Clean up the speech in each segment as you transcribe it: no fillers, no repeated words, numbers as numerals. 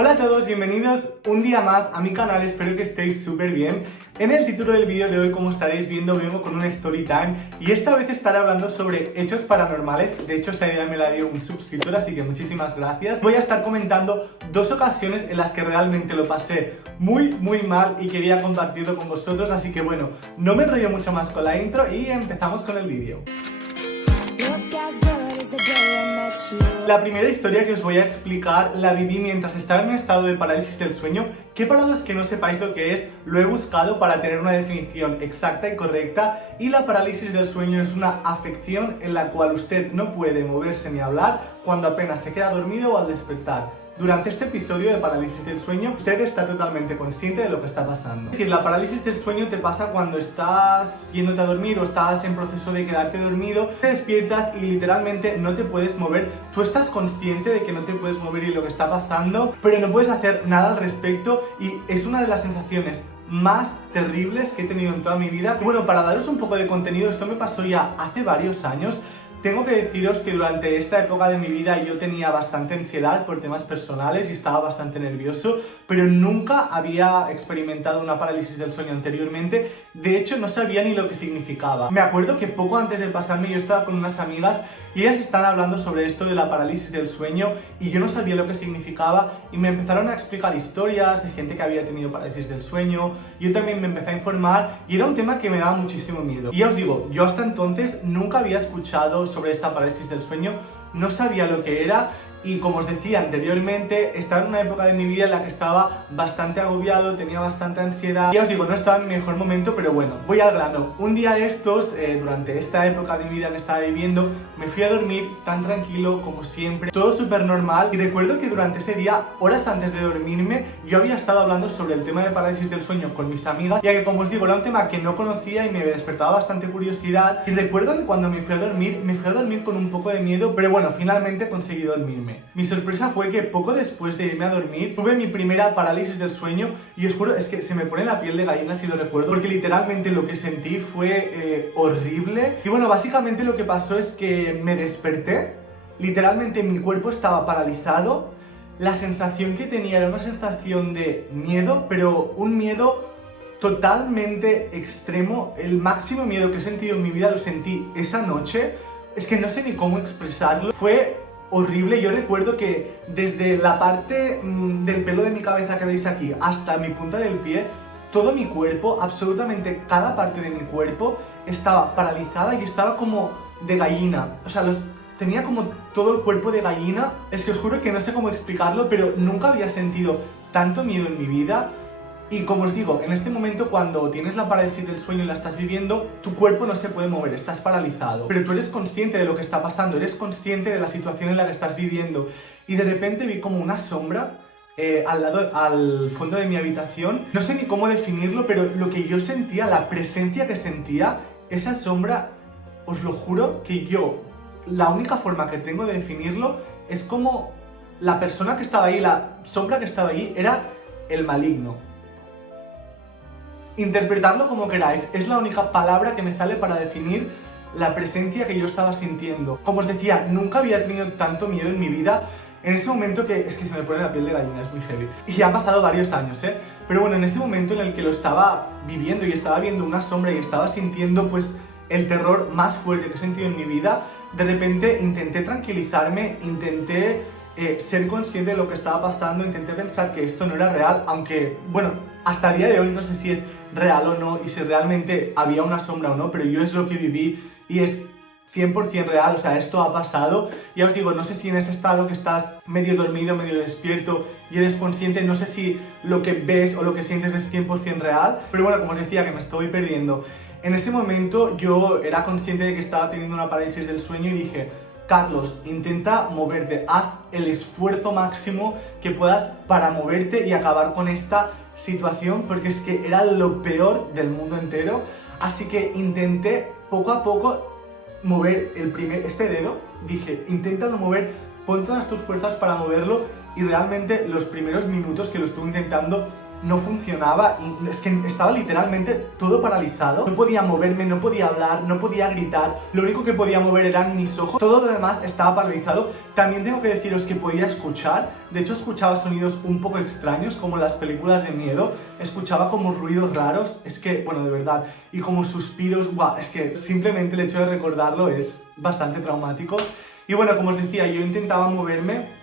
Hola a todos, bienvenidos un día más a mi canal, espero que estéis súper bien. En el título del vídeo de hoy, como estaréis viendo, vengo con un story time y esta vez estaré hablando sobre hechos paranormales. De hecho, esta idea me la dio un suscriptor, así que muchísimas gracias. Voy a estar comentando dos ocasiones en las que realmente lo pasé muy mal y quería compartirlo con vosotros, así que bueno, no me enrollo mucho más con la intro y empezamos con el vídeo. La primera historia que os voy a explicar la viví mientras estaba en un estado de parálisis del sueño, que para los que no sepáis lo que es, lo he buscado para tener una definición exacta y correcta, y la parálisis del sueño es una afección en la cual usted no puede moverse ni hablar cuando apenas se queda dormido o al despertar. Durante este episodio de parálisis del sueño, usted está totalmente consciente de lo que está pasando. Es decir, la parálisis del sueño te pasa cuando estás yéndote a dormir o estás en proceso de quedarte dormido, te despiertas y literalmente no te puedes mover. Tú estás consciente de que no te puedes mover y lo que está pasando, pero no puedes hacer nada al respecto y es una de las sensaciones más terribles que he tenido en toda mi vida. Y bueno, para daros un poco de contenido, esto me pasó ya hace varios años. Tengo que deciros que durante esta época de mi vida yo tenía bastante ansiedad por temas personales y estaba bastante nervioso, pero nunca había experimentado una parálisis del sueño anteriormente. De hecho, no sabía ni lo que significaba. Me acuerdo que poco antes de pasarme yo estaba con unas amigas y ellas estaban hablando sobre esto de la parálisis del sueño y yo no sabía lo que significaba y me empezaron a explicar historias de gente que había tenido parálisis del sueño. Yo también me empecé a informar y era un tema que me daba muchísimo miedo. Y ya os digo, yo hasta entonces nunca había escuchado sobre esta parálisis del sueño, no sabía lo que era. Y como os decía anteriormente, estaba en una época de mi vida en la que estaba bastante agobiado, tenía bastante ansiedad. Ya os digo, no estaba en mi mejor momento, pero bueno, voy al grano. Un día de estos, durante esta época de mi vida que estaba viviendo, me fui a dormir tan tranquilo como siempre, todo súper normal. Y recuerdo que durante ese día, horas antes de dormirme, yo había estado hablando sobre el tema de parálisis del sueño con mis amigas, ya que como os digo, era un tema que no conocía y me despertaba bastante curiosidad. Y recuerdo que cuando me fui a dormir con un poco de miedo, pero bueno, finalmente conseguí dormirme. Mi sorpresa fue que poco después de irme a dormir tuve mi primera parálisis del sueño y os juro, es que se me pone la piel de gallina si lo recuerdo, porque literalmente lo que sentí fue horrible. Y bueno, básicamente lo que pasó es que me desperté, literalmente mi cuerpo estaba paralizado, la sensación que tenía era una sensación de miedo, pero un miedo totalmente extremo. El máximo miedo que he sentido en mi vida lo sentí esa noche, es que no sé ni cómo expresarlo, fue horrible. Yo recuerdo que desde la parte del pelo de mi cabeza que veis aquí hasta mi punta del pie, todo mi cuerpo, absolutamente cada parte de mi cuerpo estaba paralizada y estaba como de gallina. O sea, tenía como todo el cuerpo de gallina. Es que os juro que no sé cómo explicarlo, pero nunca había sentido tanto miedo en mi vida. Y como os digo, en este momento cuando tienes la parálisis del sueño y la estás viviendo, tu cuerpo no se puede mover, estás paralizado. Pero tú eres consciente de lo que está pasando, eres consciente de la situación en la que estás viviendo. Y de repente vi como una sombra al fondo de mi habitación. No sé ni cómo definirlo, pero lo que yo sentía, la presencia que sentía, esa sombra, os lo juro que yo, la única forma que tengo de definirlo es como la persona que estaba ahí, la sombra que estaba ahí, era el maligno. Interpretadlo como queráis, es la única palabra que me sale para definir la presencia que yo estaba sintiendo. Como os decía, nunca había tenido tanto miedo en mi vida. En ese momento que es que se me pone la piel de gallina, es muy heavy. Y ya han pasado varios años, pero bueno, en ese momento en el que lo estaba viviendo y estaba viendo una sombra y estaba sintiendo pues el terror más fuerte que he sentido en mi vida, de repente intenté tranquilizarme, intenté ser consciente de lo que estaba pasando, intenté pensar que esto no era real, aunque, bueno, hasta el día de hoy no sé si es real o no y si realmente había una sombra o no, pero yo es lo que viví y es 100% real, o sea, esto ha pasado. Ya os digo, no sé si en ese estado que estás medio dormido, medio despierto y eres consciente, no sé si lo que ves o lo que sientes es 100% real, pero bueno, como os decía, que me estoy perdiendo. En ese momento yo era consciente de que estaba teniendo una parálisis del sueño y dije: Carlos, intenta moverte, haz el esfuerzo máximo que puedas para moverte y acabar con esta situación, porque es que era lo peor del mundo entero. Así que intenté poco a poco mover este dedo, dije, inténtalo mover, pon todas tus fuerzas para moverlo, y realmente los primeros minutos que lo estuve intentando no funcionaba y es que estaba literalmente todo paralizado. No podía moverme, no podía hablar, no podía gritar. Lo único que podía mover eran mis ojos. Todo lo demás estaba paralizado. También tengo que deciros que podía escuchar. De hecho, escuchaba sonidos un poco extraños, como en las películas de miedo. Escuchaba como ruidos raros. Es que, bueno, de verdad. Y como suspiros. Guau, es que simplemente el hecho de recordarlo es bastante traumático. Y bueno, como os decía, yo intentaba moverme.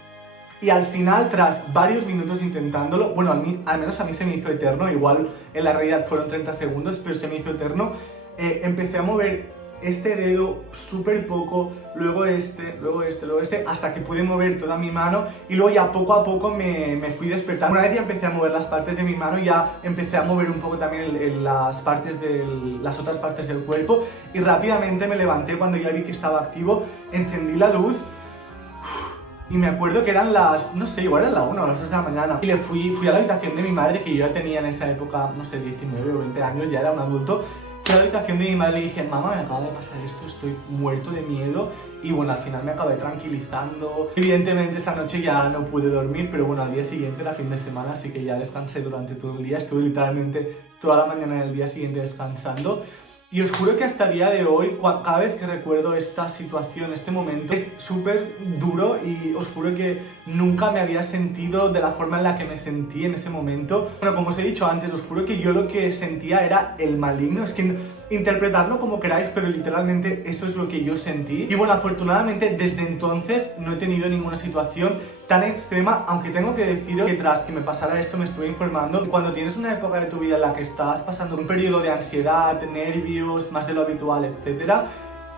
Y al final, tras varios minutos intentándolo, bueno, al menos a mí se me hizo eterno, igual en la realidad fueron 30 segundos, pero se me hizo eterno, empecé a mover este dedo súper poco, luego este, hasta que pude mover toda mi mano y luego ya poco a poco me fui despertando. Una vez ya empecé a mover las partes de mi mano, ya empecé a mover un poco también las otras partes del cuerpo y rápidamente me levanté cuando ya vi que estaba activo, encendí la luz. Y me acuerdo que eran las, no sé, igual eran las 1 o las 2 de la mañana. Y fui a la habitación de mi madre, que yo ya tenía en esa época, no sé, 19 o 20 años, ya era un adulto. Fui a la habitación de mi madre y dije, mamá, me acaba de pasar esto, estoy muerto de miedo. Y bueno, al final me acabé tranquilizando. Evidentemente esa noche ya no pude dormir, pero bueno, al día siguiente era fin de semana, así que ya descansé durante todo el día. Estuve literalmente toda la mañana del día siguiente descansando. Y os juro que hasta el día de hoy, cada vez que recuerdo esta situación, este momento, es súper duro y os juro que nunca me había sentido de la forma en la que me sentí en ese momento. Bueno, como os he dicho antes, os juro que yo lo que sentía era el maligno. Es que interpretadlo como queráis, pero literalmente eso es lo que yo sentí. Y bueno, afortunadamente desde entonces no he tenido ninguna situación tan extrema, aunque tengo que deciros que tras que me pasara esto me estuve informando. Cuando tienes una época de tu vida en la que estás pasando un periodo de ansiedad, nervios, más de lo habitual, etcétera,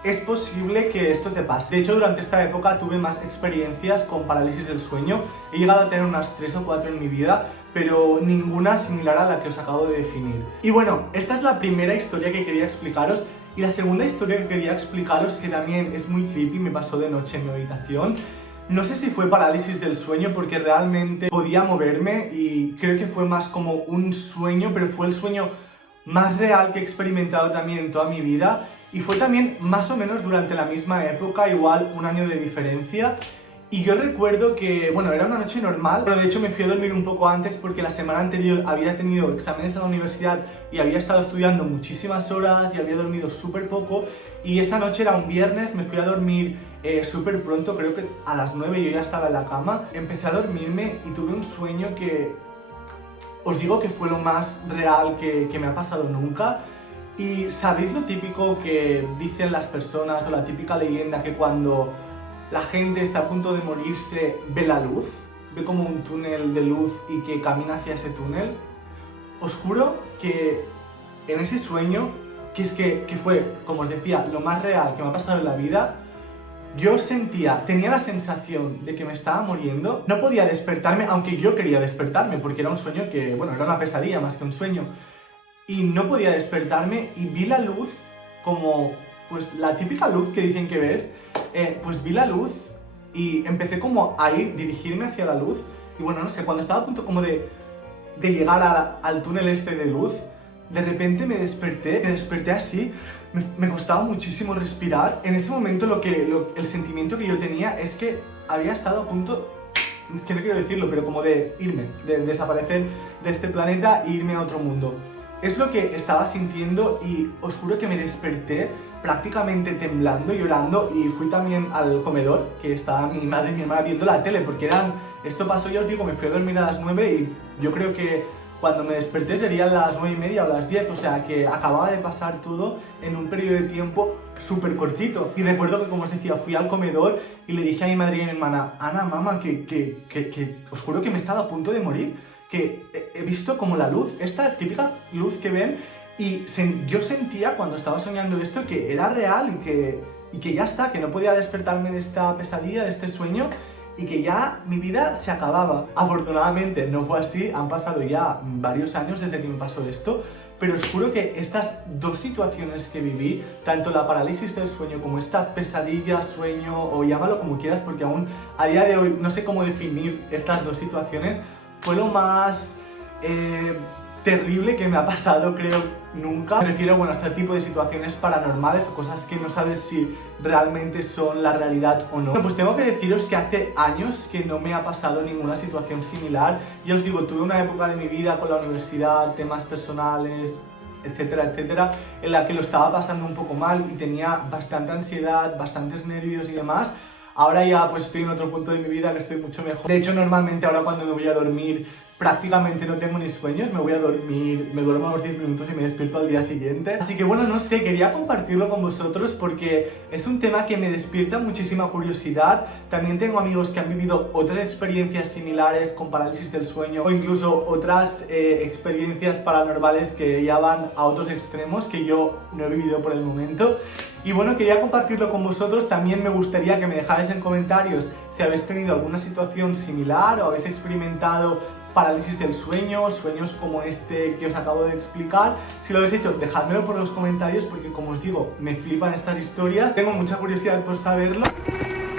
es posible que esto te pase. De hecho, durante esta época tuve más experiencias con parálisis del sueño. He llegado a tener unas 3 o 4 en mi vida, pero ninguna similar a la que os acabo de definir. Y bueno, esta es la primera historia que quería explicaros. Y la segunda historia que quería explicaros, que también es muy creepy, me pasó de noche en mi habitación. No sé si fue parálisis del sueño porque realmente podía moverme y creo que fue más como un sueño, pero fue el sueño más real que he experimentado también en toda mi vida. Y fue también más o menos durante la misma época, igual un año de diferencia. Y yo recuerdo que, bueno, era una noche normal, pero de hecho me fui a dormir un poco antes porque la semana anterior había tenido exámenes en la universidad y había estado estudiando muchísimas horas y había dormido súper poco. Y esa noche era un viernes, me fui a dormir súper pronto, creo que a las 9 yo ya estaba en la cama. Empecé a dormirme y tuve un sueño que os digo que fue lo más real que me ha pasado nunca. Y ¿sabéis lo típico que dicen las personas o la típica leyenda que cuando la gente está a punto de morirse ve la luz? Ve como un túnel de luz y que camina hacia ese túnel. Os juro que en ese sueño, que fue, como os decía, lo más real que me ha pasado en la vida, yo tenía la sensación de que me estaba muriendo. No podía despertarme, aunque yo quería despertarme, porque era un sueño que, bueno, era una pesadilla más que un sueño. Y no podía despertarme y vi la luz como, pues la típica luz que dicen que ves. Pues vi la luz y empecé como a dirigirme hacia la luz. Y bueno, no sé, cuando estaba a punto como de llegar al túnel este de luz, de repente me desperté así, me costaba muchísimo respirar. En ese momento el sentimiento que yo tenía es que había estado a punto, es que no quiero decirlo, pero como de irme, de desaparecer de este planeta e irme a otro mundo. Es lo que estaba sintiendo y os juro que me desperté prácticamente temblando, llorando, y fui también al comedor, que estaba mi madre y mi hermana viendo la tele, porque esto pasó, ya os digo, me fui a dormir a las 9 y yo creo que cuando me desperté serían las 9:30 o las 10, o sea que acababa de pasar todo en un periodo de tiempo súper cortito. Y recuerdo que, como os decía, fui al comedor y le dije a mi madre y a mi hermana, Ana, mamá, que os juro que me estaba a punto de morir, que he visto como la luz, esta típica luz que ven, y yo sentía cuando estaba soñando esto que era real y que ya está, que no podía despertarme de esta pesadilla, de este sueño, y que ya mi vida se acababa. Afortunadamente no fue así, han pasado ya varios años desde que me pasó esto, pero os juro que estas dos situaciones que viví, tanto la parálisis del sueño como esta pesadilla, sueño, o llámalo como quieras, porque aún a día de hoy no sé cómo definir estas dos situaciones, fue lo más terrible que me ha pasado, creo, nunca. Me refiero, bueno, a este tipo de situaciones paranormales o cosas que no sabes si realmente son la realidad o no. Bueno, pues tengo que deciros que hace años que no me ha pasado ninguna situación similar. Ya os digo, tuve una época de mi vida con la universidad, temas personales, etcétera, etcétera, en la que lo estaba pasando un poco mal y tenía bastante ansiedad, bastantes nervios y demás. Ahora ya pues estoy en otro punto de mi vida que estoy mucho mejor. De hecho, normalmente ahora cuando me voy a dormir prácticamente no tengo ni sueños, me voy a dormir, me duermo a los 10 minutos y me despierto al día siguiente. Así que bueno, no sé, quería compartirlo con vosotros porque es un tema que me despierta muchísima curiosidad. También tengo amigos que han vivido otras experiencias similares con parálisis del sueño o incluso otras experiencias paranormales que ya van a otros extremos que yo no he vivido por el momento. Y bueno, quería compartirlo con vosotros. También me gustaría que me dejáis en comentarios si habéis tenido alguna situación similar o habéis experimentado parálisis del sueño, sueños como este que os acabo de explicar. Si lo habéis hecho, dejádmelo por los comentarios porque, como os digo, me flipan estas historias. Tengo mucha curiosidad por saberlo.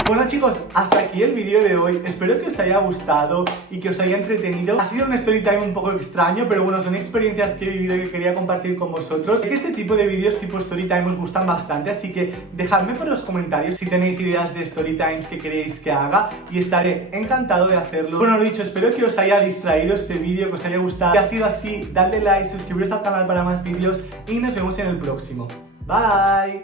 Bueno chicos, hasta aquí el vídeo de hoy. Espero que os haya gustado y que os haya entretenido. Ha sido un story time un poco extraño, pero bueno, son experiencias que he vivido y que quería compartir con vosotros. Sé que este tipo de vídeos tipo story time os gustan bastante, así que dejadme por los comentarios si tenéis ideas de story times que queréis que haga y estaré encantado de hacerlo. Bueno, lo dicho, espero que os haya distraído este vídeo, que os haya gustado. Si ha sido así, dadle like, suscribiros al canal para más vídeos y nos vemos en el próximo. Bye.